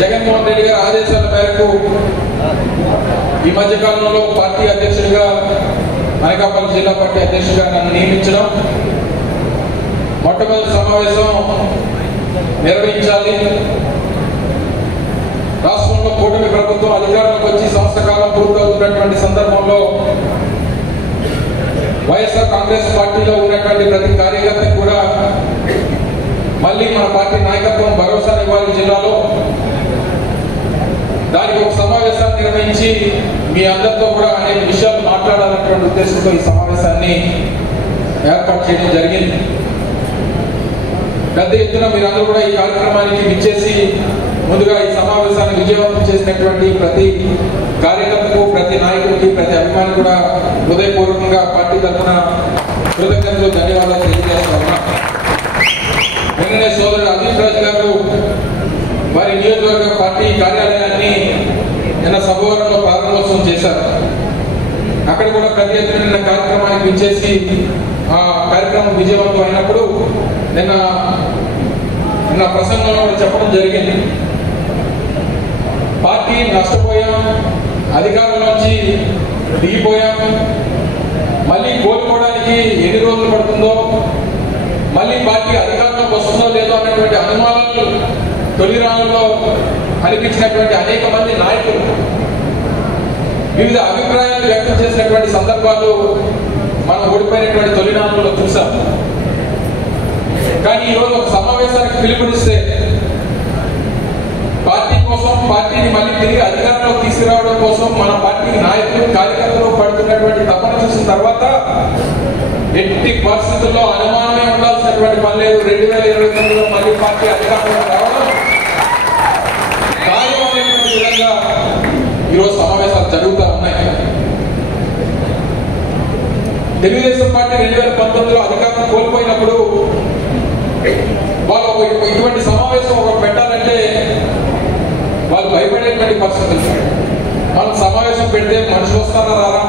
జగన్మోహన్ రెడ్డి గారి ఆదేశాల మేరకు ఈ మధ్య కాలంలో పార్టీ అధ్యక్షుడిగా అనకాపల్లి జిల్లా పార్టీ అధ్యక్షుడిగా నన్ను నియమించడం, మొట్టమొదటి సమావేశం నిర్వహించాలి, రాష్ట్రంలో కూటమి ప్రభుత్వం అధికారంలోకి వచ్చి సంవత్సర కాలం పూర్తవుతున్నటువంటి సందర్భంలో వైఎస్ఆర్ కాంగ్రెస్ పార్టీలో ఉన్నటువంటి ప్రతి కార్యకర్తకు కూడా మళ్ళీ మన పార్టీ నాయకత్వం భరోసా ఇవ్వాలి జిల్లాలో. దానికి ఒక సమావేశాన్ని నిర్వహించి మీ అందరితో కూడా అనేక విషయాలు మాట్లాడాలనేటువంటి ఉద్దేశంతో ఈ సమావేశాన్ని ఏర్పాటు చేయడం జరిగింది. పెద్ద ఎత్తున మీరందరూ కూడా ఈ కార్యక్రమానికి విచ్చేసి ముందుగా ఈ సమావేశాన్ని విజయవంతం చేసినటువంటి ప్రతి కార్యకర్తకు, ప్రతి నాయకుడికి, ప్రతి అభిమాని కూడా హృదయపూర్వకంగా పార్టీ తరఫున కృతజ్ఞతలు, ధన్యవాదాలు తెలియజేస్తా ఉన్నా. వెంకటేశ్వర సోదరుడు అజిత్ రాజ్ గారు వారి నియోజకవర్గ పార్టీ కార్యాలయాన్ని నిన్న సభవరంలో ప్రారంభోత్సవం చేశారు. అక్కడ కూడా ప్రతి ఎత్తున కార్యక్రమానికి విచ్చేసి ఆ కార్యక్రమం విజయవంతం అయినప్పుడు నిన్న ప్రసంగంలో చెప్పడం జరిగింది. పార్టీ నష్టపోయాం, అధికారంలోంచి దిగిపోయాం, మళ్ళీ కోలుకోవడానికి ఎన్ని రోజులు పడుతుందో, మళ్ళీ పార్టీ అధికారంలోకి వస్తుందో లేదో అన్నటువంటి అనుమానాలు తొలి రాళ్ళలో కనిపించినటువంటి అనేక మంది నాయకులు వివిధ అభిప్రాయాలు వ్యక్తం చేసినటువంటి సందర్భాలు మనం ఓడిపోయినటువంటి తొలినాళ్ళలో చూసాం. కానీ ఈరోజు ఒక సమావేశానికి పిలుపునిస్తే పార్టీ కోసం, పార్టీని మళ్ళీ తిరిగి అధికారంలోకి తీసుకురావడం కోసం మన పార్టీ నాయకులు, కార్యకర్తలు పడుతున్నటువంటి తపన చూసిన తర్వాత ఎట్టి పరిస్థితుల్లో అనుమానమే ఉండాల్సినటువంటి పని లేదు. 2029లో మళ్ళీ పార్టీ అధికారంలోకి రావడం ఖాయమైనటువంటి విధంగా ఈరోజు సమావేశాలు జరుగుతూ ఉన్నాయి. తెలుగుదేశం పార్టీ 2019లో అధికారం కోల్పోయినప్పుడు వాళ్ళు ఇటువంటి సమావేశం ఒకటి పెట్టాలంటే వాళ్ళు భయపడేటువంటి పరిస్థితులు. మనం సమావేశం పెడితే మనుషులు వస్తారా రారా,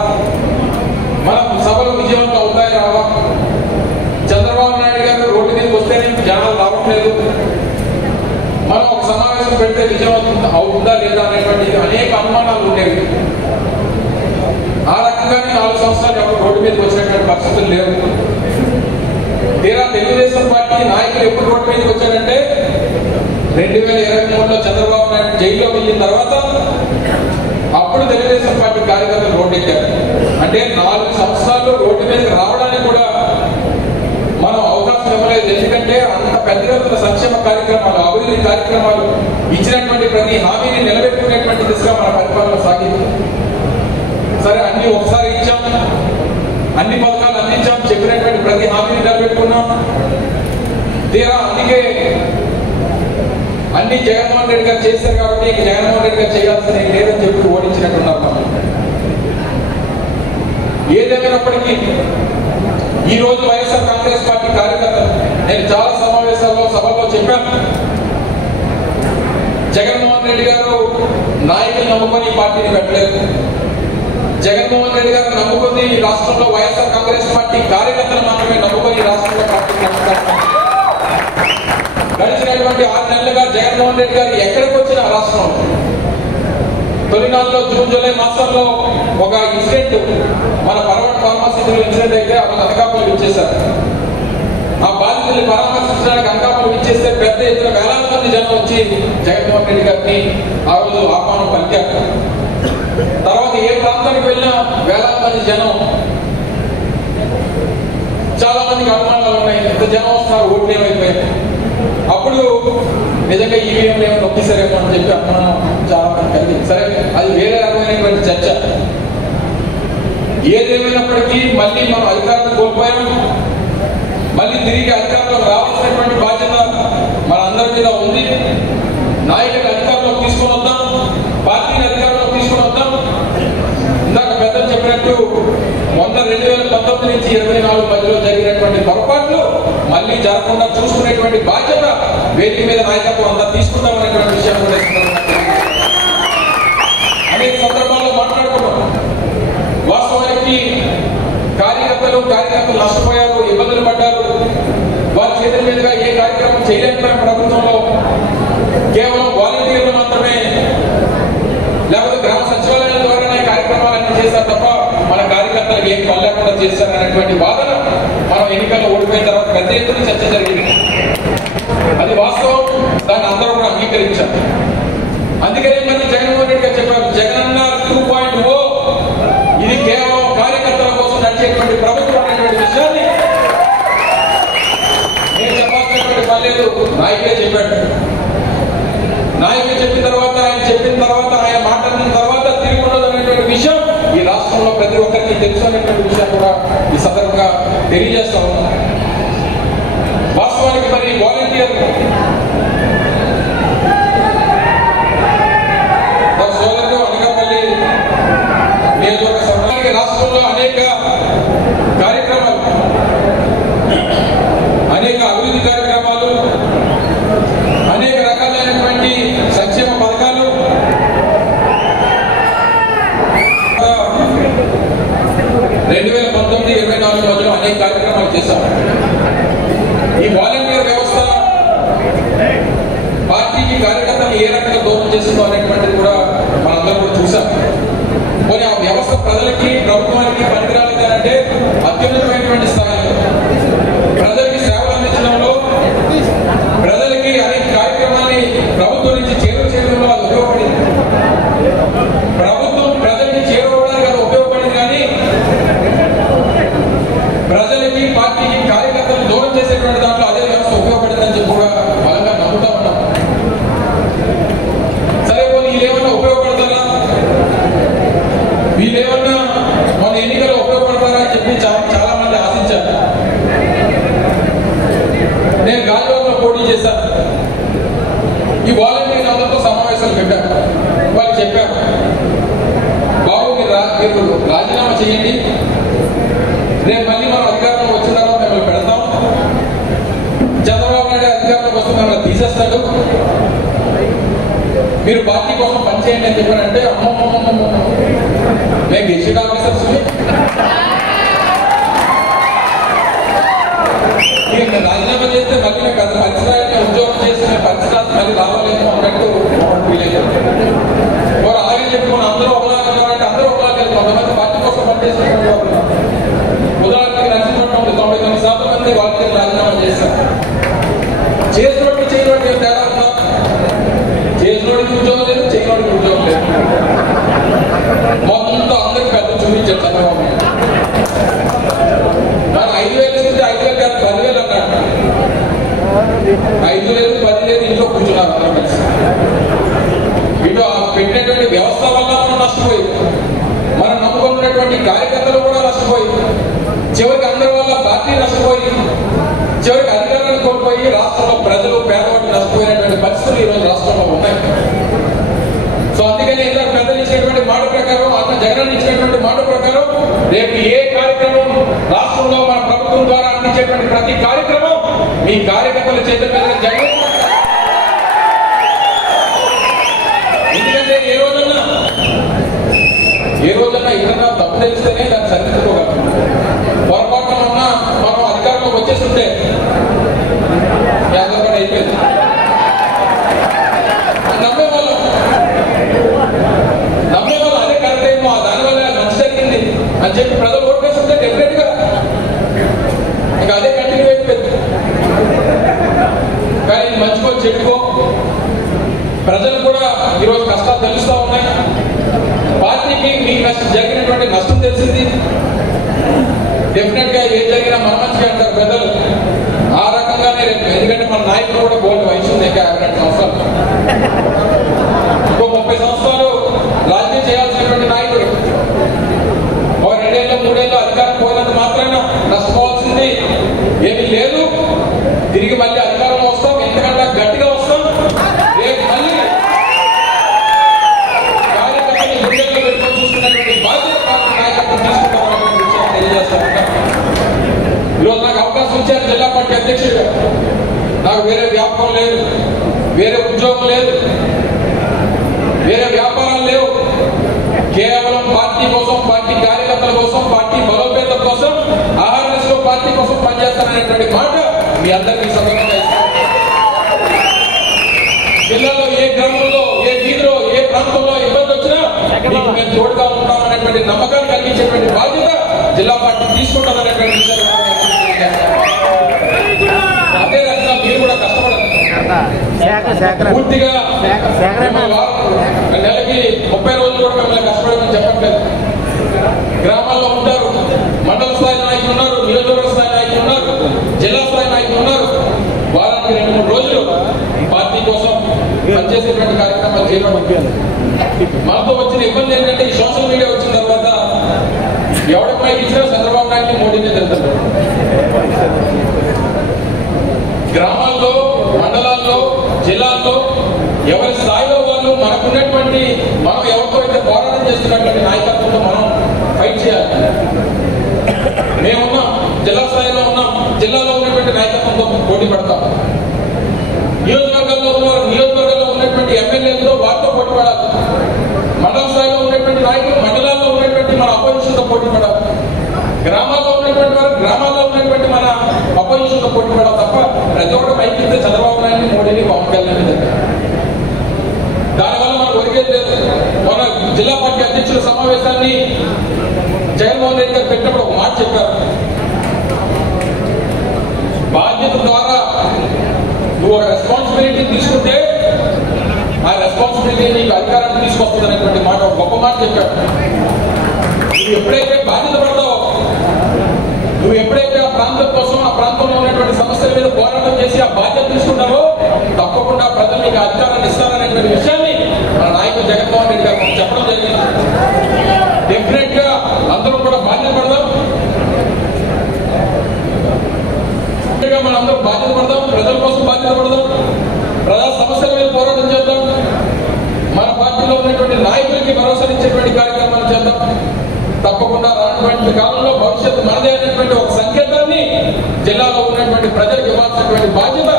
మనం సభలు విజయవంతం అవుతాయి రావా, చంద్రబాబు నాయుడు గారు రోడ్డు మీదకి వస్తేనే జనాలు రావట్లేదు, మనం ఒక సమావేశం పెడితే విజయవంతం అవుతుందా లేదా అనేటువంటి అనేక అనుమానాలు ఉండేవి. ఆ రకంగానే 4 సంవత్సరాలు ఎవరు రోడ్డు మీదకి వచ్చినటువంటి పరిస్థితులు లేవు. తీరా తెలుగుదేశం పార్టీ నాయకులు ఎప్పుడు రోడ్డు మీదకి వచ్చారంటే 2023లో చంద్రబాబు నాయుడు జైల్లో వెళ్ళిన తర్వాత అప్పుడు తెలుగుదేశం పార్టీ కార్యకర్తలు రోడ్డు ఎక్కారు. అంటే 4 సంవత్సరాలు రోడ్డు మీదకి రావడానికి కూడా మనం అవకాశం ఇవ్వలేదు. ఎందుకంటే అంత పెద్ద ఎత్తున సంక్షేమ కార్యక్రమాలు, అభివృద్ధి కార్యక్రమాలు ఇచ్చినటువంటి ప్రతి హామీని నిలబెట్టుకునేటువంటి దిశగా మన పరిపాలన సాగింది. సరే, అన్ని ఒకసారి ఇచ్చాం, అన్ని పథకాలు అందించాం, చెప్పినటువంటి ప్రతి హామీని నిలబెట్టుకున్నాం. తీరా అందుకే అన్ని జగన్మోహన్ రెడ్డి గారు చేశారు కాబట్టి జగన్మోహన్ రెడ్డి గారు చేయాల్సింది లేదని చెప్పి ఓడించినట్టున్నారు. ఏదేమైనప్పటికీ ఈ రోజు వైఎస్ఆర్ కాంగ్రెస్ పార్టీ కార్యకర్తలు, నేను చాలా సమావేశాల్లో సభల్లో చెప్పాను, జగన్మోహన్ రెడ్డి గారు నాయకులు నమ్ముకొని పార్టీని పెట్టలేదు. జగన్మోహన్ రెడ్డి గారు నమ్ముకుంది ఈ రాష్ట్రంలో వైఎస్ఆర్ కాంగ్రెస్ పార్టీ కార్యకర్తలు మాత్రమే నమ్ముకొని రాష్ట్రంలో పార్టీ నడుపుతారు. గడిచినటువంటి 6 నెలలుగా జగన్మోహన్ రెడ్డి గారు ఎక్కడికి వచ్చిన రాష్ట్రంలో తొలినాళ్ళలో జూన్ జూలై మాసంలో ఒక ఇన్సిడెంట్, మన పరవట్ ఫార్మాసిటీలో ఇన్సిడెంట్ అయితే అతను అనకాపల్లి ఇచ్చేశారు. ఆ బాధితుల్ని పరామర్శించడానికి అనకాపల్లి ఇచ్చేస్తే పెద్ద ఎత్తున వేలాది మంది జనం వచ్చి జగన్మోహన్ రెడ్డి గారిని ఆ రోజు ఆహ్వానం పలికారు. తర్వాత ఏ ప్రాంతానికి వెళ్ళినా వేలాది మంది జనం. చాలా మందికి అనుమానాలు ఉన్నాయి, ఎంత జనం వస్తున్నారు, ఓట్లు ఏమైపోయాయి. అప్పుడు నిజంగా ఈవీఎంలు ఏమో నొక్కిసారేమో అని చెప్పి అనుమానం చాలా మంది కలిగింది. సరే, అది వేరే రకమైనటువంటి చర్చ. ఏదేమైనప్పటికీ మళ్ళీ మనం అధికారాన్ని కోల్పోయాం. మళ్ళీ తిరిగి అధికారంలోకి రావాల్సినటువంటి బాధ్యత మన అందరి మీద ఉంది. నాయకుడిని అధికారంలోకి తీసుకొని వద్దాం, పార్టీని అధికారంలోకి తీసుకొని వద్దాం. ఇందాక పెద్దలు చెప్పినట్టు 2019 నుంచి 24 మధ్యలో జరిగినటువంటి పొరపాట్లు మళ్ళీ జరగకుండా చూసుకునేటువంటి బాధ్యత వేదిక మీద నాయకత్వం అంతా తీసుకుంటామనేటువంటి విషయం కూడా అనేక సందర్భాల్లో మాట్లాడుకున్నాం. వాస్తవానికి కార్యకర్తలు నష్టపోయారు, ఇబ్బందులు పడ్డారు. వారి చేతుల మీదుగా ఏ కార్యక్రమం చేయలేకపోయిన ప్రభుత్వంలో చేశారు తప్ప మన కార్యకర్తలకు ఏం పల్లెకుండా చేశారనేటువంటి వాదన మనం ఎన్నికల్లో ఓడిపోయిన తర్వాత పెద్ద ఎత్తున చర్చ జరిగింది. అది వాస్తవం, దాన్ని అందరూ కూడా అంగీకరించారు. అందుకనే మళ్ళీ జగన్మోహన్ రెడ్డి గారు చెప్పారు, జగనన్న 2.0 ఇది కేవలం కార్యకర్తల కోసం నడిచేటువంటి ప్రభుత్వం అనేటువంటి విషయాన్ని నేను చెప్పాల్సినటువంటి పర్లేదు, నాయకుడే చెప్పాడు. నాయకుడు చెప్పిన తర్వాత ఆయన మాట్లాడిన తర్వాత తిరిగి ఉండదు అనేటువంటి విషయం ఈ రాష్ట్రంలో ప్రతి ఒక్కరికి తెలుసు అనేటువంటి విషయం కూడా ఈ సందర్భంగా తెలియజేస్తా ఉన్నాం. వాస్తవానికి మరి వాలంటీర్ సోదరుడు అనకాపల్లి నియోజకవర్గ సభ్యులకి రాష్ట్రంలో అనేక కార్యక్రమాలు, అనేక అభివృద్ధి కార్యక్రమాలు, అనేక రకాలైనటువంటి సంక్షేమ పథకాలు 2019-24 మధ్యలో అనేక కార్యక్రమాలు చేశాం. ఈ వాలంటీర్ వ్యవస్థ పార్టీకి కార్యకర్తలు ఏ రకంగా దూరం చేస్తుందో అనేటువంటిది కూడా మనందరం కూడా చూసాం. పోనీ ఆ వ్యవస్థ ప్రజలకి ప్రభుత్వానికి పనికిరాలేదు అంటే అత్యున్నతమైనటువంటి స్థాయిలో ప్రజలకి సేవలు అందించడంలో, ప్రజలకి అనేక కార్యక్రమాన్ని ప్రభుత్వం నుంచి చేరువలో అది ఉపయోగపడింది. ప్రభుత్వం ప్రజలకి చేరువడానికి అది ఉపయోగపడింది. కానీ ప్రజలకి పార్టీకి కార్యకర్తలు దూరం చేసేటువంటి దాంట్లో అదే వ్యవస్థ ఉపయోగపడిందని చెప్పి కూడా బలంగా నమ్ముతా ఉన్నాం. సరే, పోనీ వీళ్ళేమన్నా ఉపయోగపడతారా, వీళ్ళేమన్నా మన ఎన్నికల్లో ఉపయోగపడతారా అని చెప్పి చాలా మంది ఆశించారు. నేను గాజువాకలో పోటీ చేశాను. ఈ వాలంటీర్ అందరితో సమావేశాలు పెట్టాను. వాళ్ళు చెప్పారు, బాబు మీరు రాజీనామా చేయండి, రేపు మళ్ళీ మనం అధికారంలో వచ్చిన తర్వాత మిమ్మల్ని పెడతాం, చంద్రబాబు నాయుడు అధికారంలోకి వస్తే మిమ్మల్ని తీసేస్తాడు, మీరు పార్టీ కోసం పనిచేయండి అని చెప్పారంటే అమ్మమ్మ మేము గెజిటెడ్ ఆఫీసర్స్ రాజీనామా చేస్తే మళ్ళీ నాకు అది పరిచయాన్ని ఉద్యోగం చేసి పరిచయాలు మళ్ళీ రావాలేమో అన్నట్టు ఫీల్ అయ్యారు. వారు అలాగే చెప్పుకుని అందరూ ఒకలాగా ఉన్నారంటే అందరూ ఒకలాగే కొంతమంది పార్టీ కోసం పనిచేసినటువంటి వాళ్ళు. ఉదాహరణకి నరసింహం 99% మంది వాళ్ళకి రాజీనామా చేశారు. చేసినట్టు చేయనట్టు తేడా ఉందా? చేసినోడికి ఉద్యోగం లేదు, చేయనోడికి ఉద్యోగం లేదు. మొత్తం అందరికి పెద్ద చూపించారు చంద్రబాబు. నాకు 5,000 ఇస్తే 5,000 కాదు 10,000 అన్నాడు. 5 లేదు 10 లేదు, ఇంట్లో కూర్చున్నారు అందరూ కలిసి. ఇటు పెట్టినటువంటి వ్యవస్థ వల్ల మనం నష్టపోయి, మనం నమ్ముకున్నటువంటి కార్యకర్తలు కూడా నష్టపోయి, చివరికి అందరి వల్ల పార్టీ నష్టపోయి, చివరికి అధికారాన్ని కోల్పోయి రాష్ట్రంలో ప్రజలు పేదవాళ్ళు నష్టపోయినటువంటి పరిస్థితులు ఈరోజు రాష్ట్రంలో ఉన్నాయి. సో అందుకని ఇతర పెద్దలు ఇచ్చినటువంటి మాట ప్రకారం, అన్న జగన్ ఇచ్చినటువంటి మాట ప్రకారం రేపు ఏ కార్యక్రమం రాష్ట్రంలో మన ప్రభుత్వం ద్వారా అందించేటువంటి ప్రతి కార్యక్రమం మీ కార్యకర్తల చేత మీద జగన్. ఎందుకంటే ఏ రోజన్నా ఇతర తప్పు తెలిస్తేనే దాన్ని సరిదిద్దుకోగలం. పొరపాటున ఉన్నా మనం అధికారంలోకి వచ్చేస్తుంటే జాగ్రత్త అయిపోయింది. నమ్మేవాళ్ళు అదే కరెక్ట్ ఏమో, దానివల్ల మంచి జరిగింది అని చెప్పి ప్రజలు ఓటు వేస్తుంటే డెఫినెట్ గా ఇంకా అదే కంటిన్యూ అయిపోయింది. కానీ మంచికో చెడుకో ప్రజలు కూడా ఈరోజు కష్టాలు తెలుస్తూ ఉన్నాయి. పార్టీకి మీకు జరిగినటువంటి నష్టం తెలిసింది. డెఫినెట్ గా ఏం జరిగినా మన మంచిగా అంటారు పెద్దలు. ఆ రకంగానే రేపు, ఎందుకంటే మన నాయకులు కూడా బోల్డ్ వయసు ఉంది, ఇంకా 50 సంవత్సరాలు, ఇంకో 30 సంవత్సరాలు రాజకీయం చేయాల్సినటువంటి నాయకుడు. ఒక 2 ఏళ్ళు 3 ఏళ్ళు అధికారం పోయినంత మాత్రాన నష్టపోవాల్సింది ఏమీ లేదు. తిరిగి మళ్ళీ అధికారం వస్తాం, ఎంతకంటే గట్టిగా వస్తాం. రేపు మళ్ళీ కార్యకర్తలు గుండెల్లో పెట్టుకొని చూస్తున్నటువంటి బాధ్యత పార్టీ నాయకత్వం తీసుకుంటామనేటువంటి విషయాన్ని తెలియజేస్తాం. ఈరోజు నాకు అవకాశం ఇచ్చారు జిల్లా పార్టీ అధ్యక్షుడిగా. నాకు వేరే వ్యాపారం లేదు, వేరే ఉద్యోగం లేదు, వేరే వ్యాపారాలు లేవు. కేవలం పార్టీ కోసం, పార్టీ కార్యకర్తల కోసం, పార్టీ బలోపేతం కోసం, ఆర్ఎస్లో పార్టీ కోసం పనిచేస్తాననేటువంటి మాట మీ అందరికీ సందర్భంగా ఇస్తాను. జిల్లాలో ఏ గ్రామంలో, ఏ వీధిలో, ఏ ప్రాంతంలో ఇబ్బంది వచ్చినా మీకు మేము తోడుగా ఉంటాం అనేటువంటి నమ్మకాన్ని కలిగించేటువంటి బాధ్యత జిల్లా పార్టీ తీసుకుంటామనేటువంటి విషయాన్ని అదే రకంగా మీరు కూడా కష్టపడాలి. పూర్తిగా నెలకి 30 రోజులు కూడా మిమ్మల్ని కష్టపడమని చెప్పట్లేదు. గ్రామాల్లో ఉంటారు, మండల స్థాయి నాయకులు ఉన్నారు, నియోజకవర్గ స్థాయి నాయకులు ఉన్నారు, జిల్లా స్థాయి నాయకులు ఉన్నారు. వారానికి 2-3 రోజులు పార్టీ కోసం పనిచేసేటువంటి కార్యక్రమాలు చేయడం. మనతో వచ్చిన ఇబ్బంది ఏంటంటే ఈ సోషల్ మీడియా వచ్చిన తర్వాత ఎవరికి మైక్ ఇచ్చినా చంద్రబాబు నాయుడు మోడీనే తెలుస్తారు. గ్రామాల్లో, మండలాల్లో, జిల్లాల్లో ఎవరి స్థాయిలో వాళ్ళు మనకున్నటువంటి మనం ఎవరితో అయితే పోరాటం చేస్తున్నటువంటి నాయకత్వంతో మనం ఫైట్ చేయాలి. మేమున్నాం, జిల్లా స్థాయిలో ఉన్నాం, జిల్లాలో ఉన్నటువంటి నాయకత్వంతో పోటీ పడతాం. నియోజకవర్గంలో ఉన్నటువంటి ఎమ్మెల్యేలతో వారితో పోటీ పడాలి. మండల స్థాయిలో ఉన్నటువంటి నాయకులు మండలాల్లో ఉన్నటువంటి మన అపోజిషన్తో పోటీ పడాలి. గ్రామాల్లో ఉన్నటువంటి వారు గ్రామాల్లో ఉన్నటువంటి మన అపోజిషన్తో పోటీ పడాలి తప్ప ప్రతి ఒక్కరు మైకి ఇస్తే చంద్రబాబు నాయుడు, మోడీని, పవన్ కళ్యాణ్. దానివల్ల మనకు ఒరిగేది లేదు. మన జిల్లా పార్టీ అధ్యక్షుల సమావేశాన్ని జగన్మోహన్ రెడ్డి గారు పెట్టినప్పుడు ఒక మాట చెప్పారు. బాధ్యత ద్వారా నువ్వు ఒక రెస్పాన్సిబిలిటీ తీసుకుంటే ఆ రెస్పాన్సిబిలిటీ నీకు అధికారాన్ని తీసుకొస్తుంది అనేటువంటి మాట, ఒక గొప్ప మాట చెప్పాడు. నువ్వు ఎప్పుడైతే బాధ్యత పడతావో, నువ్వు ఎప్పుడైతే ఆ ప్రాంతం కోసం, ఆ ప్రాంతంలో ఉన్నటువంటి సమస్యల మీద పోరాటం చేసి ఆ బాధ్యత తీసుకుంటావో తప్పకుండా ప్రజలు నీకు అధికారాన్ని ఇస్తారనేటువంటి విషయాన్ని మన నాయకుడు జగన్మోహన్ రెడ్డి గారు చెప్పడం జరిగింది. డెఫినెట్ గా అందరూ కూడా బాధ్యత పడదాం. మనం అందరూ బాధ్యత పడదాం, ప్రజల కోసం బాధ్యత పడదాం, ప్రజా సమస్యల మీద పోరాటం చేద్దాం, మన పార్టీలో ఉన్నటువంటి నాయకులకి భరోసానిచ్చేటువంటి కార్యక్రమాలు చేద్దాం. తప్పకుండా రానున్నటువంటి కాలంలో భవిష్యత్తు మనదే అనేటువంటి ఒక సంకేతాన్ని జిల్లాలో ఉన్నటువంటి ప్రజలకు ఇవ్వాల్సినటువంటి బాధ్యత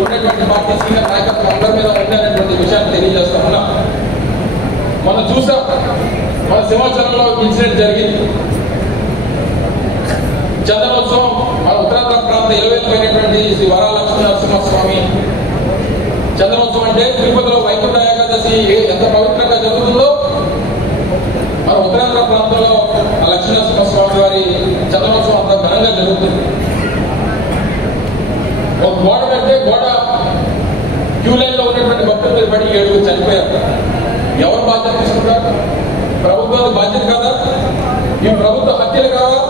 ఉన్నటువంటి పార్టీ సీనియర్ నాయకత్వం అందరి మీద ఉండేటువంటి విషయాన్ని తెలియజేస్తా ఉన్నా. మనం చూసాం, మన సింహాచలంలో ఇన్సిడెంట్ జరిగింది. చందనోత్సవం మన ఉత్తరాంధ్ర ప్రాంత ఎలువెల్లిపోయినటువంటి శ్రీ వరాలక్ష్మీ నరసింహస్వామి చందనోత్సవం అంటే తిరుపతిలో వైకుంఠ ఏకాదశి ఎంత పవిత్రంగా జరుగుతుందో మన ఉత్తరాంధ్ర ప్రాంతంలో లక్ష్మీ నరసింహస్వామి వారి చందనోత్సవం అంత ఘనంగా జరుగుతుంది. ఒక గోడ పెడితే గోడ క్యూ లైన్ లో ఉన్నటువంటి భక్తుల మీద పడి 7 చనిపోయారు. ఎవరు బాధ్యత తీసుకుంటారు? ప్రభుత్వానికి బాధ్యత కాదా? ఈ ప్రభుత్వ హత్యలు కావా?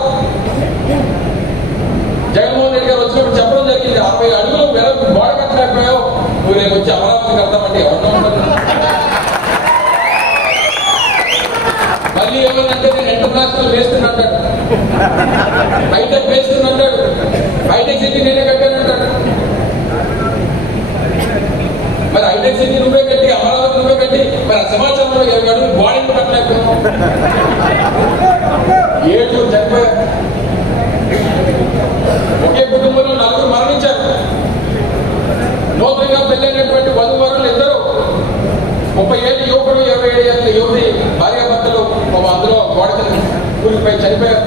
జగన్మోహన్ రెడ్డి గారు వచ్చినప్పుడు చెప్పడం జరిగింది, 60 అడుగులు వెనక్కి గోడ కట్టలేకపోయావు, నువ్వు రేపు వచ్చి అమరావతి కడతామంటే ఎవరినో ఉంటుంది. మళ్ళీ ఏమన్నంటే నేను ఇంటర్నేషనల్ వేస్తున్నట్టాడు, హైటెక్ వేస్తున్నట్టాడు, హైటెక్ సిటీ నేనే కట్టానంటాడు. మరి హైటెక్ సిటీ నువ్వే కట్టి, అమరావతి నువ్వే కట్టి, మరి సమాచారంలో 20 అడుగులు గోడలు కట్టలేకపోయావు. 7 చనిపోయారు. ఒకే కుటుంబంలో 4 మరణించారు. నూతనంగా పెళ్ళైనటువంటి వధువరులు ఇద్దరు, 30 ఏళ్ళ యువకుడు, 27 ఏళ్ళ యువతి భార్యాభర్తలు అందులో గోడ కూలిపోయి చనిపోయారు.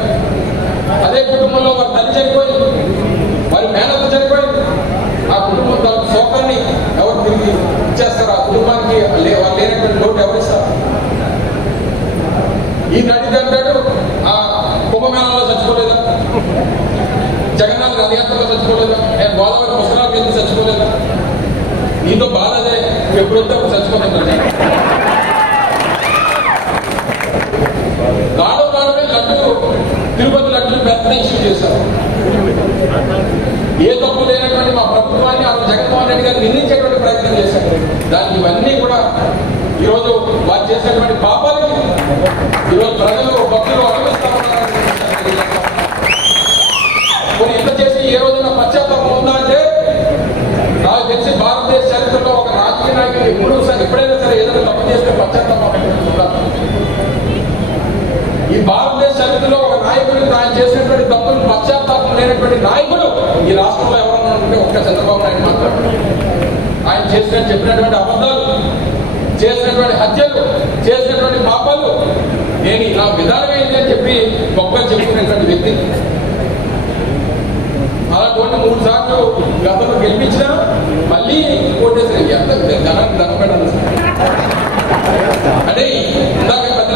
అదే కుటుంబంలో వారి తల్లి చనిపోయింది, వారి మేనత్త చనిపోయింది. ఆ కుటుంబం తన శోకాన్ని ఎవరు తిరిగి ఇచ్చేస్తారు? ఆ కుటుంబానికి వాళ్ళు లేనటువంటి లోటు ఎవరిస్తారు? ఈ నడిది అంటాడు ఆ కుంభమేళంలో చచ్చిపోలేదా, జగన్నాథ్ రథయాత్రలో చచ్చిపోలేదా, నేను గోదావరి పుస్తకాలకు వెళ్ళి చచ్చిపోలేదా? నీతో బాధ అదే, నువ్వు ఎప్పుడొస్తే అప్పుడు చచ్చిపోతుందండి. నాడమే లడ్డు, తిరుపతి లడ్డు పెద్ద ఇష్యూ చేశారు. ఏ తప్పు లేనటువంటి మా ప్రభుత్వాన్ని ఆ జగన్మోహన్ రెడ్డి గారు నిందించేటువంటి ప్రయత్నం చేశారు. దానికి ఇవన్నీ కూడా ఈరోజు వారు చేసేటువంటి పాపాలకి ఈరోజు ప్రజలు భక్తులు అనుభవిస్తామన్నారు. కొన్ని ఇంత చేసి ఏ రోజున పశ్చాత్తాపం ఉందా అంటే నాకు తెలిసి భారతదేశ చరిత్రలో ఒక రాజకీయ నాయకులు ఎప్పుడైనా సరే ఏదైనా తప్పు చేస్తే పశ్చాత్తాపం ఉండాలి. ఈ భారతదేశ చరిత్రలో ఒక నాయకుడు ఆయన చేసినటువంటి తప్పులు పశ్చాత్తాపం లేనటువంటి నాయకుడు ఈ రాష్ట్రంలో ఎవరన్నా ఉంటే ఒక్క చంద్రబాబు నాయుడు మాట్లాడు. ఆయన చెప్పినటువంటి అబద్ధాలు, చేసినటువంటి హత్యలు, చేసినటువంటి పాపాలు నేను నా విధానం ఏంటి అని చెప్పి గొప్పగా చెప్పుకునేటువంటి వ్యక్తి. అలాంటి 3 సార్లు గతంలో గెలిపించినా మళ్ళీ ఓటేసిన ఎంత ధనం పెట్టాలి అంటే ఇందాక పెద్ద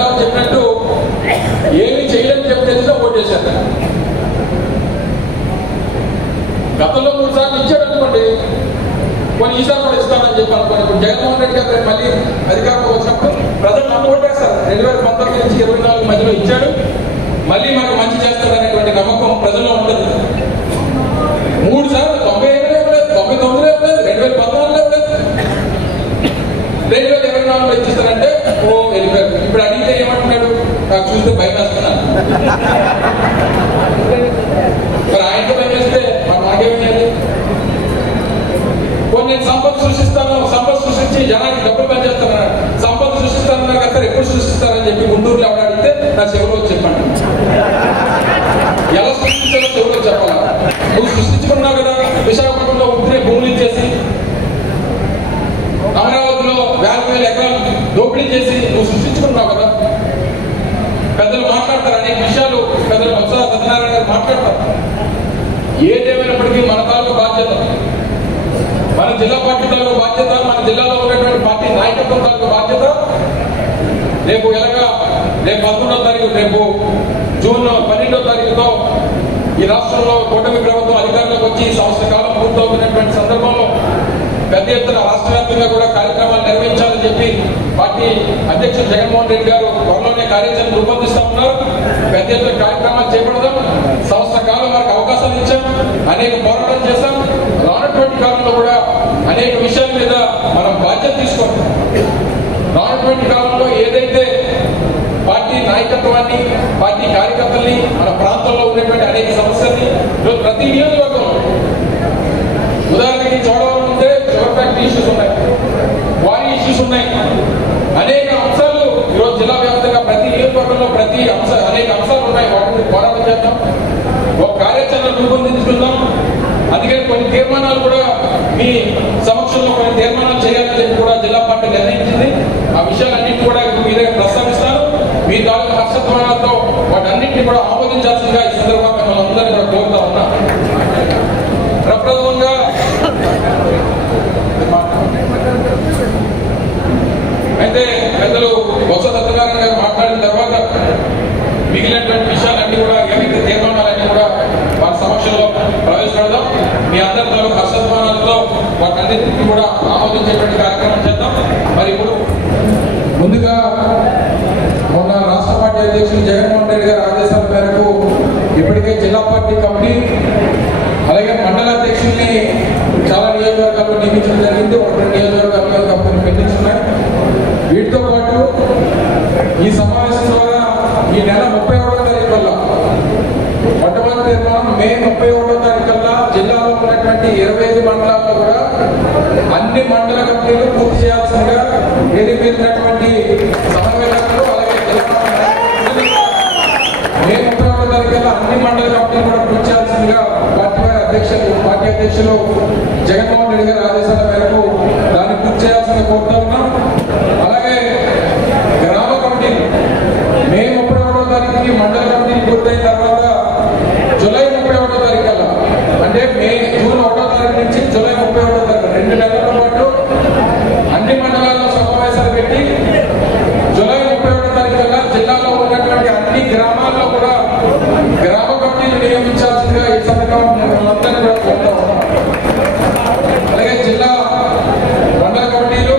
చెప్పి అనుకోని ఇప్పుడు జగన్మోహన్ రెడ్డి గారు మళ్ళీ అధికారంలో వచ్చినప్పుడు ప్రజలు నమ్మకొట్టేస్తారు. 2019 నుంచి 24 మధ్యలో ఇచ్చాడు, మళ్ళీ మనకు మంచి చేస్తాడనేటువంటి నమ్మకం ప్రజల్లో ఉంటుంది. 3 సార్లు 95 ఇవ్వలేదు, 99 ఇవ్వలేదు, 2014 ఇవ్వలేదు, 2024 ఇచ్చిస్తారంటే వెళ్ళిపోయారు. ఇప్పుడు అడిగితే ఏమంటున్నాడు, నాకు చూస్తే భయం వేస్తున్నాను. మరి ఆయనతో భయం వేస్తే నాకేం చేయాలి? నేను సంపద సృష్టిస్తాను, సంపద సృష్టించి జనానికి డబ్బులు పనిచేస్తాను, సంపద సృష్టిస్తానన్నారు కదా, ఎప్పుడు సృష్టిస్తారని చెప్పి గుంటూరులో ఎవరు అడిగితే నా చెవులో చెప్పండి. ఎలా సృష్టించాలో చెవులో చెప్పాలా? నువ్వు సృష్టించుకున్నావు కదా, విశాఖపట్నంలో ఉంటే భూములు ఇచ్చేసి, అమరావతిలో 50,000 ఎకరాలు దోపిడీ చేసి నువ్వు సృష్టించుకున్నావు కదా. పెద్దలు మాట్లాడతారు, అనేక విషయాలు పెద్దలు బొత్స సత్యనారాయణ గారు మాట్లాడతారు. ఏదేమైనప్పటికీ మన తాలూకు బాధ్యత, మన జిల్లా పార్టీ తాలూకు బాధ్యత, మన జిల్లాలో ఉన్నటువంటి పార్టీ నాయకత్వం తాలూకు బాధ్యత. రేపు రేపు 11వ తారీఖు, రేపు జూన్ 12వ తారీఖుతో ఈ రాష్ట్రంలో కూటమి ప్రభుత్వం అధికారంలోకి వచ్చి సంవత్సర కాలం పూర్తవుతున్నటువంటి సందర్భంలో పెద్ద ఎత్తున రాష్ట్ర వ్యాప్తంగా కూడా కార్యక్రమాలు నిర్వహించాలని చెప్పి పార్టీ అధ్యక్షుడు జగన్మోహన్ రెడ్డి గారు త్వరలోనే కార్యాచరణ రూపొందిస్తూ ఉన్నారు. పెద్ద ఎత్తున కార్యక్రమాలు చేపడదాం. సంవత్సర కాలం మనకు అవకాశాలు ఇచ్చాం, అనేక పోరాటం చేశాం. రానటువంటి కాలంలో కూడా అనేక విషయాల మీద మనం బాధ్యత తీసుకుంటాం. రానటువంటి కాలంలో ఏదైతే పార్టీ నాయకత్వాన్ని, పార్టీ కార్యకర్తల్ని, మన ప్రాంతంలో ఉన్నటువంటి అనేక సమస్యల్ని ప్రతి నియోజకవర్గంలో, ఉదాహరణకి చోడవరం ఉంటే షుగర్ ఫ్యాక్టరీ ఇష్యూస్ ఉన్నాయి, వారి ఇష్యూస్ ఉన్నాయి, అనేక అంశాలు ఈరోజు జిల్లా వ్యాప్తంగా ప్రతి నియోజకవర్గంలో అనేక అంశాలు ఉన్నాయి. వాటిని పోరాటం చేద్దాం, ఒక కార్యాచరణ రూపొందించుకుందాం. అందుకని కొన్ని తీర్మానాలు కూడా మీ సమక్షంలో కొన్ని తీర్మానాలు చేయాలని చెప్పి కూడా జిల్లా పార్టీ నిర్ణయించింది. ఆ విషయాలన్నింటినీ కూడా మీ దగ్గర ప్రస్తావిస్తాను. మీ తాలూకు హర్షధ్వానాలతో వాటన్నింటినీ కూడా ఆమోదించాల్సిందిగా ఈ సందర్భంగా మిమ్మల్ని అందరినీ కూడా కోరుతా ఉన్నా. ప్రప్రథమంగా అయితే పెద్దలు బొత్స సత్యనారాయణ గారు మాట్లాడిన తర్వాత మిగిలినటువంటి విషయాలన్నీ కూడా, ఏవైతే తీర్మానాలన్నీ కూడా వారి సమక్షంలో ప్రవేశపెడదాం. మీ అందరితో హర్షధ్వానాలతో వాటన్నింటినీ కూడా ఆమోదించేటువంటి కార్యక్రమం చేద్దాం. మరి ఇప్పుడు ముందుగా మొన్న రాష్ట్ర పార్టీ అధ్యక్షులు జగన్మోహన్ రెడ్డి గారి ఆదేశాల మేరకు ఇప్పటికే జిల్లా పార్టీ కమిటీ, అలాగే మండల అధ్యక్షుల్ని చాలా నియోజకవర్గాల్లో నియమించడం జరిగింది. 1-2 నియోజకవర్గాల్లో కొన్ని పెండింగ్స్ ఉన్నాయి. వీటితో పాటు ఈ సమావేశం ద్వారా ఈ నెల 31వ తారీఖు కల్లా, మొట్టమొదటి తీర్మానం మే 31వ తారీఖు కల్లా జిల్లాలో ఉన్నటువంటి 25 మండలాల్లో కూడా అన్ని మండల కమిటీలు పూర్తి చేయాల్సిందిగా ఎదిగినటువంటి సమన్వయకర్తలు, అలాగే మే 31వ తారీఖు కల్లా అన్ని మండల కమిటీలు కూడా పూర్తి చేయాల్సిందిగా పార్టీ అధ్యక్షులు జగన్మోహన్ రెడ్డి గారి ఆదేశాల మేరకు దాన్ని పూర్తి చేయాల్సిందిగా కోరుతా ఉన్నాం. అలాగే గ్రామ కమిటీలు మే 31వ తారీఖుకి మండల కమిటీలు పూర్తయిన తర్వాత జూలై 31వ తారీఖు కల్లా, అంటే జూన్ 1వ తారీఖు నుంచి జూలై 31వ తారీఖు 2 నెలల పాటు అన్ని మండలాల్లో సమావేశాలు పెట్టి జూలై 31వ తారీఖు కల్లా జిల్లాలో ఉన్నటువంటి అన్ని గ్రామాల్లో కూడా గ్రామ కమిటీలు నియమించాల్సిందిగా ఈ సందర్భంగా అందరినీ కూడా కోరుతా ఉన్నాం. అలాగే జిల్లా మండల కమిటీలు,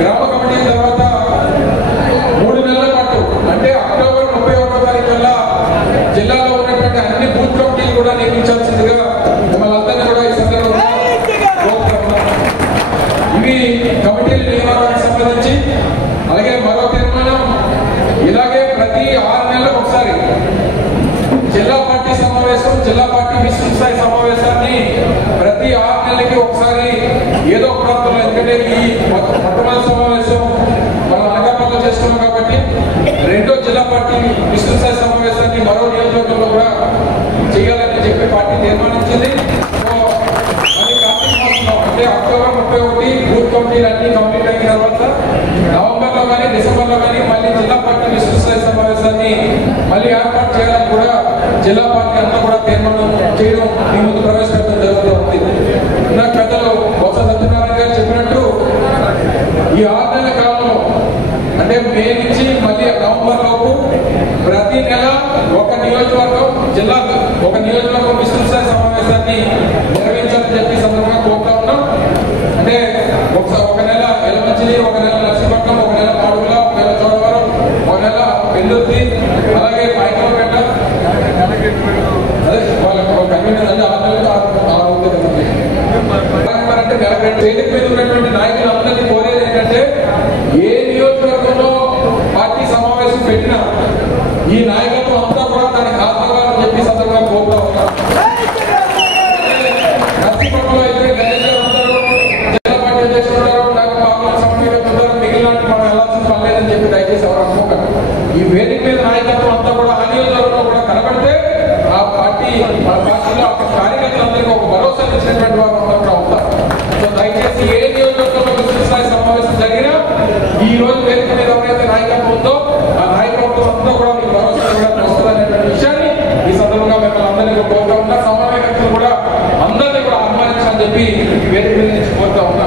గ్రామ కమిటీల తర్వాత 3 నెలల పాటు, అంటే అక్టోబర్ 31వ తారీఖు కల్లా జిల్లాలో ఉన్నటువంటి అన్ని బూత్ కమిటీలు కూడా నియమించాల్సిందిగా మిమ్మల్ని అందరినీ కూడా ఈ సందర్భంగా కోరుతా ఉన్నాం. ఇవి కమిటీల నియమాలకు సంబంధించి. అలాగే మరో తీర్మానం, ఇలాగే ప్రతి 6 నెలలకు ఒకసారి జిల్లా పార్టీ సమావేశం, జిల్లా పార్టీ విస్తృత స్థాయి సమావేశాన్ని ప్రతి 6 నెలలకి ఒకసారి ఏదో ఒక ప్రాంతంలో, ఎందుకంటే ఈ మొట్టమొదటి సమావేశం మనం అనకాపల్లిలో చేస్తున్నాం కాబట్టి రెండో జిల్లా పార్టీ విస్తృత స్థాయి సమావేశాన్ని మరో నియోజకవర్గంలో కూడా చేయాలని చెప్పి పార్టీ తీర్మానించింది. అంటే అక్టోబర్ 31 బూత్ కమిటీలు అన్ని కంప్లీట్ అయిన తర్వాత నవంబర్లో కానీ డిసెంబర్లో కానీ మళ్ళీ జిల్లా పార్టీ విస్తృత స్థాయి సమావేశాన్ని మళ్ళీ ఏర్పాటు చేయాలని కూడా జిల్లా పార్టీ అంతా కూడా తీర్మానం చేయడం మీ ముందు ప్రవేశపెట్టడం జరుగుతుంది. నాకు పెద్దలు బొత్స సత్యనారాయణ గారు చెప్పినట్టు ఈ 6 నెలల కాలంలో, అంటే మే నుంచి మళ్ళీ నవంబర్ లోపు ప్రతి నెల ఒక నియోజకవర్గం, జిల్లాకు ఒక నియోజకవర్గం విస్తృత స్థాయి సమావేశాన్ని నిర్వహించాలని చెప్పి సందర్భంగా కోరుతా ఉన్నాం. అంటే ఒక నెల ఎలమంచిలి, ఒక నెల నర్సీపట్నం, ఒక నెల పాడుగుల, ఒక నెల చోడవరం, ఒక నెల పెందుర్తి, అలాగే పాయకలపేట, అదే వాళ్ళకి కన్వీనర్ అంటే 6 నెలలు 6 అంటే వేదిక మీద ఉన్నటువంటి నాయకులందరినీ కోరేది ఏంటంటే ఏ నియోజకవర్గంలో పార్టీ సమావేశం పెట్టినా ఈ నాయకత్వం అంతా కూడా దానికి ఆత్మగారని చెప్పి సందర్భంగా కోరుతా ఉంటారు. నర్సీపట్నంలో అయితే గణేష్ గారు ఉంటారు, జిల్లా పార్టీ అధ్యక్షులు ఉంటారు, డాక్టర్ బాబు సమన్వయకర్త ఉంటారు, మిగిలిన మనం వెళ్ళాల్సిన పని లేదని చెప్పి దయచేసి ఎవరు అనుకోకండి. ఈ వేదిక మీద నాయకత్వం అంతా కూడా ఆ నియోజకవర్గంలో కూడా కనబడితే ఆ పార్టీ మన పార్టీలో కార్యకర్తలందరికీ ఒక భరోసా ఇచ్చినటువంటి వారు అందరూ కూడా ఉంటారు. సో దయచేసి ఏ నియోజకవర్గంలో విస్తృత స్థాయి సమావేశం జరిగినా ఈ రోజు వేదిక మీద ఎవరైతే నాయకత్వం ఉందో ఆ నాయకత్వం అంతా కూడా మీకు భరోసా ఇవ్వడానికి వస్తుందనేటువంటి విషయాన్ని ఈ సందర్భంగా మిమ్మల్ని అందరినీ కోరుతా ఉన్నా. సమన్వయకర్తలు కూడా అందరినీ కూడా ఆహ్వానించాలని చెప్పి వేదిక మీద నుంచి కోరుతా ఉన్నా.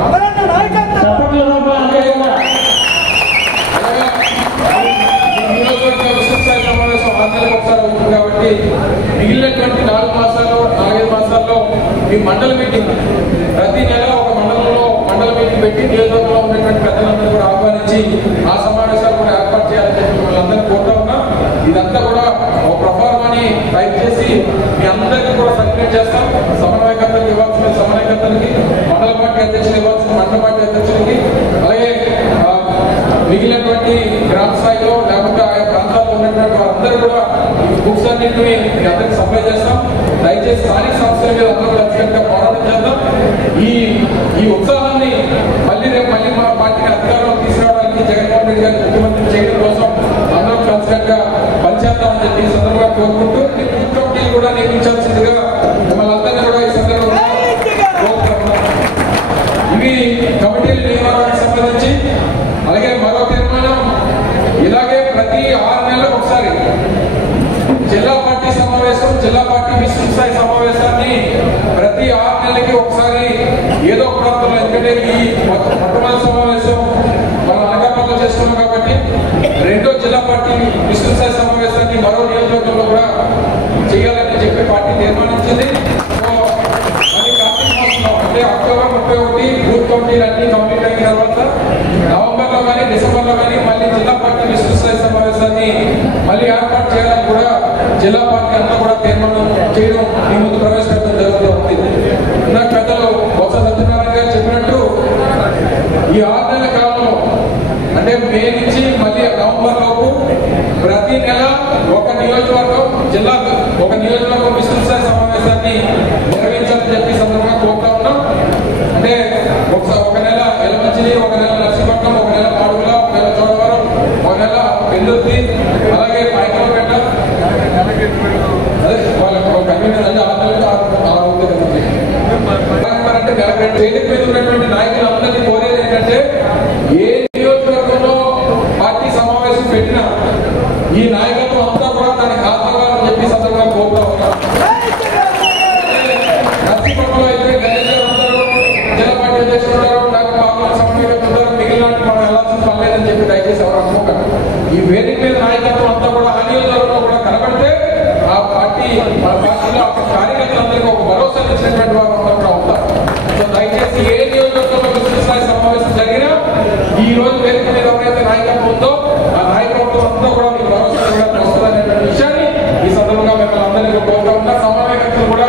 సమావేశం 6 నెలలకు ఒకసారి అవుతుంది కాబట్టి మిగిలినటువంటి 4 మాసాల్లో 4-5 మాసాల్లో ఈ మండల మీటింగ్ ప్రతి నెల ఒక మండలంలో మండల మీటింగ్ పెట్టి నియోజకవర్గంలో ఉన్నటువంటి పెద్దలందరూ కూడా ఆహ్వానించి ఆ సమావేశాలు కూడా ఏర్పాటు చేయాలని చెప్పి మిమ్మల్ని అందరినీ కోరుతా ఉన్నా. ఇదంతా కూడా ఒక ప్రొఫార్మాని టైప్ చేసి మీ అందరికీ కూడా సర్క్యులేట్ చేస్తాం. సమన్వయకర్తలకు ఇవ్వాల్సిన సమన్వయకర్తలకి, మండల పార్టీ అధ్యక్షులు ఇవ్వాల్సిన మండల పార్టీ అధ్యక్షులకి, అలాగే మిగిలినటువంటి గ్రామ స్థాయిలో లేకపోతే ఆయా ప్రాంతాల్లో ఉన్నటువంటి వారందరూ కూడా ఈ బుక్స్ అన్నింటినీ మీ అందరికీ సప్లై చేస్తాం. దయచేసి స్థానిక సంస్థల మీద అందరూ లక్ష్యంగా పోరాటం చేద్దాం. ఈ ఉత్సాహాన్ని రేపు మా పార్టీని అధికారంలో తీసుకురావడానికి జగన్మోహన్ రెడ్డి గారిని ముఖ్యమంత్రి చేయడం కోసం అందరూ కలిసికట్టుగా పనిచేద్దామని చెప్పి ఈ సందర్భంగా కోరుకుంటూ బూత్ కమిటీలు కూడా నియమించాల్సిందిగా మిమ్మల్ని అందరినీ కూడా ఈ సందర్భంగా కోరుకుంటున్నాం. ఇవి కమిటీల నియమనానికి సంబంధించి. అలాగే మరో తీర్మానం, ఇలాగే ప్రతి 6 నెలలకు ఒకసారి జిల్లా పార్టీ సమావేశం, జిల్లా పార్టీ విస్తృత స్థాయి సమావేశాన్ని ప్రతి 6 నెలలకి ఒకసారి ఏదో ఒక ప్రాంతంలో, ఎందుకంటే ఈ మొట్టమొదటి సమావేశం మనం అనకాపల్లిలో చేసుకున్నాం కాబట్టి రెండో జిల్లా పార్టీ విస్తృత స్థాయి సమావేశాన్ని మరో నియోజకవర్గంలో కూడా చేయాలని చెప్పి పార్టీ తీర్మానించింది. కార్తీక మాసంలో అంటే అక్టోబర్ 31 బూత్ కమిటీలు అన్ని కంప్లీట్ అయిన తర్వాత నవంబర్లో కానీ డిసెంబర్లో కానీ మళ్ళీ జిల్లా పార్టీ విస్తృత స్థాయి సమావేశాన్ని మళ్ళీ ఏర్పాటు చేయాలని కూడా జిల్లా పార్టీ అంతా కూడా తీర్మానం చేయడం ఈ ముందు ప్రవేశపెట్టడం జరుగుతూ ఉంది. నాకు పెద్దలు బొత్స సత్యనారాయణ గారు చెప్పినట్టు ఈ 6 నెలల కాలంలో అంటే మే నుంచి మళ్ళీ నవంబర్ లోపు ప్రతి నెల ఒక నియోజకవర్గం జిల్లాకు ఒక నియోజకవర్గం విస్తృత స్థాయి సమావేశాన్ని నిర్వహించాలని చెప్పి సందర్భంగా కోరుతా ఉన్నాం. అంటే ఒక నెల ఎలమంచిలి, ఒక నెల నర్సీపట్నం, ఒక నెల పాడుగుల, ఒక నెల చోడవరం, ఒక నెల పెందుర్తి, అలాగే పాయకలపేట, అదే వాళ్ళకి కన్వీనర్ అంటే 6 నెలలు 6 అంటే వేదిక మీద ఉన్నటువంటి నాయకులందరినీ కోరేది ఏంటంటే ఏ నియోజకవర్గంలో పార్టీ సమావేశం పెట్టినా ఈ నాయకత్వం అంతా కూడా దానికి ఆత్మగారని చెప్పి సందర్భంగా కోరుతా ఉంటారు. నర్సీపట్నంలో అయితే గణేష్ గారు ఉంటారు, జిల్లా పార్టీ అధ్యక్షులు ఉంటారు, డాక్టర్ బాబు సమన్వయకర్త ఉంటారు, మిగిలిన మనం వెళ్ళాల్సిన పని లేదని చెప్పి దయచేసి ఎవరు అనుకోకండి. ఈ వేదిక మీద నాయకత్వం అంతా కూడా ఆ నియోజకవర్గంలో కూడా కనబడితే ఆ పార్టీ మన పార్టీలో కార్యకర్తలందరికీ ఒక భరోసా ఇచ్చినటువంటి వారు అందరూ కూడా ఉంటారు. సో దయచేసి ఏ నియోజకవర్గంలో విస్తృత స్థాయి సమావేశం జరిగినా ఈ రోజు వేదిక మీద ఎవరైతే నాయకత్వం ఉందో ఆ నాయకత్వం అంతా కూడా మీకు భరోసా ఇవ్వడానికి వస్తుందనేటువంటి విషయాన్ని ఈ సందర్భంగా మిమ్మల్ని అందరినీ కోరుతా ఉన్నా. సమన్వయకర్తలు కూడా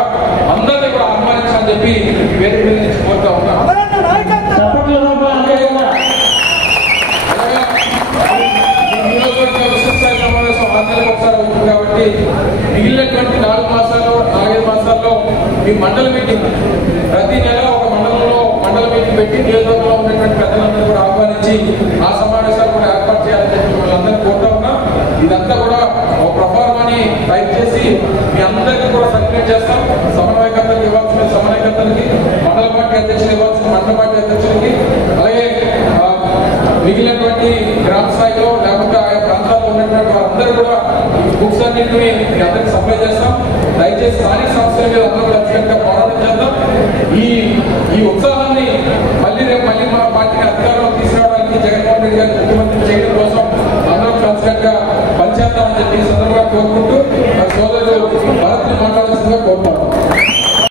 అందరినీ కూడా ఆహ్వానించాలని చెప్పి వేదిక మీద నుంచి కోరుతా ఉన్నా. సమావేశం 6 నెలలకు ఒకసారి అవుతుంది కాబట్టి మిగిలినటువంటి 4 మాసాల్లో 4-5 మాసాల్లో ఈ మండల మీటింగ్ ప్రతి నెల ఒక మండలంలో మండల మీటింగ్ పెట్టి నియోజకవర్గంలో ఉన్నటువంటి పెద్దలందరూ కూడా ఆహ్వానించి ఆ సమావేశాలు కూడా ఏర్పాటు చేయాలని చెప్పి మిమ్మల్ని అందరినీ కోరుతా ఉన్నా. ఇదంతా కూడా ఒక ప్రొఫార్మాని టైప్ చేసి మీ అందరికీ కూడా సర్క్యులేట్ చేస్తాం. సమన్వయకర్తలకు ఇవ్వాల్సిన సమన్వయకర్తలకి, మండల పార్టీ అధ్యక్షులు ఇవ్వాల్సిన మండల పార్టీ అధ్యక్షులకి, అలాగే మిగిలినటువంటి గ్రామ స్థాయిలో లేకపోతే ఆయా ప్రాంతాల్లో ఉన్నటువంటి వారందరూ కూడా ఈ బుక్స్ అన్నింటినీ మీ అందరికీ సప్లై చేస్తాం. దయచేసి స్థానిక సంస్థల మీద అందరూ లక్ష్యంగా పోరాటం చేద్దాం. ఈ ఉత్సాహాన్ని రేపు మా పార్టీని అధికారంలో తీసుకురావడానికి జగన్మోహన్ రెడ్డి గారిని ముఖ్యమంత్రి చేయడం కోసం అందరూ కలిసికట్టుగా పనిచేద్దామని చెప్పి ఈ సందర్భంగా కోరుకుంటూ సోదరులు భారత్ మాట్లాడాల్సిందిగా కోరుతాం.